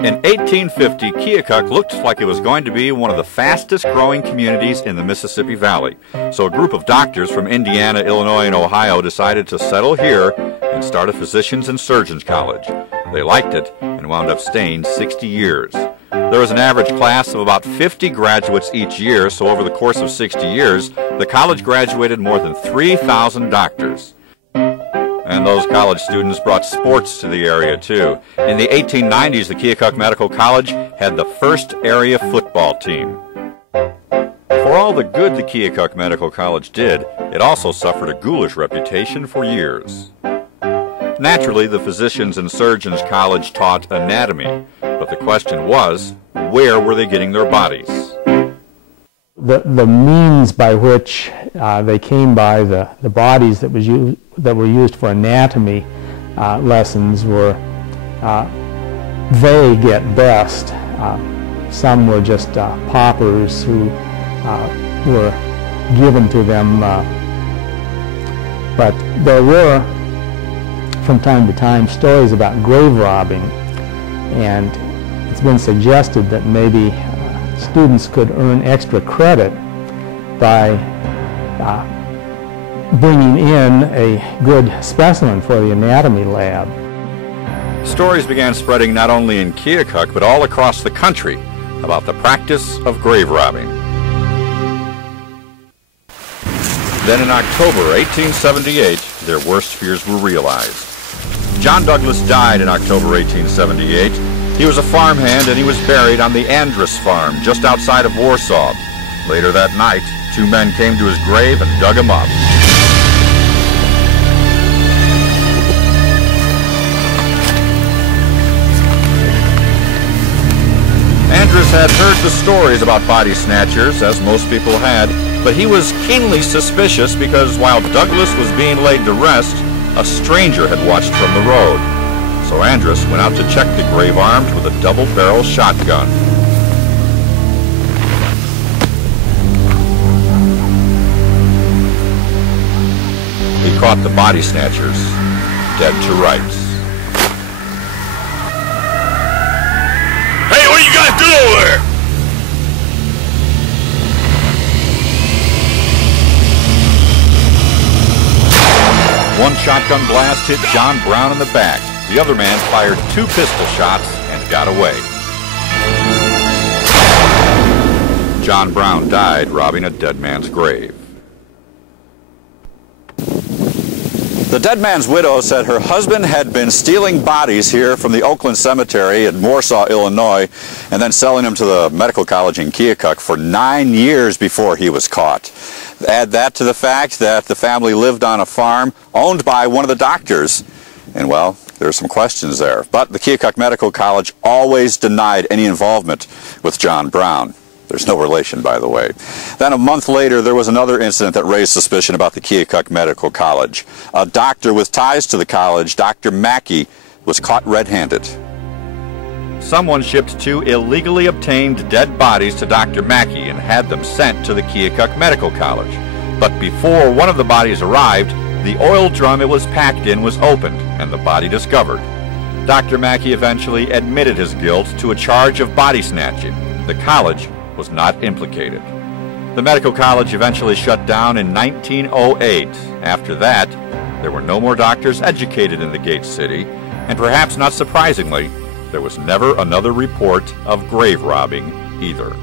In 1850, Keokuk looked like it was going to be one of the fastest growing communities in the Mississippi Valley. So a group of doctors from Indiana, Illinois, and Ohio decided to settle here and start a physicians and surgeons college. They liked it and wound up staying 60 years. There was an average class of about 50 graduates each year, so over the course of 60 years, the college graduated more than 3,000 doctors. And those college students brought sports to the area, too. In the 1890s, the Keokuk Medical College had the first area football team. For all the good the Keokuk Medical College did, it also suffered a ghoulish reputation for years. Naturally, the Physicians and Surgeons College taught anatomy, but the question was, where were they getting their bodies? The means by which they came by the bodies that were used for anatomy lessons were vague at best. Some were just paupers who were given to them, but there were from time to time stories about grave robbing, and it's been suggested that maybe students could earn extra credit by bringing in a good specimen for the anatomy lab. Stories began spreading not only in Keokuk but all across the country about the practice of grave robbing. Then in October 1878, their worst fears were realized. John Douglas died in October 1878. He was a farmhand and he was buried on the Andrus farm just outside of Warsaw. Later that night, two men came to his grave and dug him up. Andrus had heard the stories about body snatchers, as most people had, but he was keenly suspicious because while Douglas was being laid to rest, a stranger had watched from the road. So Andrus went out to check the grave armed with a double-barrel shotgun. He caught the body snatchers, dead to rights. Hey, what do you guys do over there? One shotgun blast hit John Brown in the back. The other man fired two pistol shots and got away. John Brown died robbing a dead man's grave. The dead man's widow said her husband had been stealing bodies here from the Oakland Cemetery in Warsaw, Illinois, and then selling them to the medical college in Keokuk for 9 years before he was caught. Add that to the fact that the family lived on a farm owned by one of the doctors, and well, there's some questions there. But the Keokuk Medical College always denied any involvement with John Brown. There's no relation, by the way. Then a month later, there was another incident that raised suspicion about the Keokuk Medical College. A doctor with ties to the college, Dr. Mackey, was caught red-handed. Someone shipped two illegally obtained dead bodies to Dr. Mackey and had them sent to the Keokuk Medical College. But before one of the bodies arrived, the oil drum it was packed in was opened and the body discovered. Dr. Mackey eventually admitted his guilt to a charge of body snatching. The college was not implicated. The medical college eventually shut down in 1908. After that, there were no more doctors educated in the Gate City, and perhaps not surprisingly, there was never another report of grave robbing either.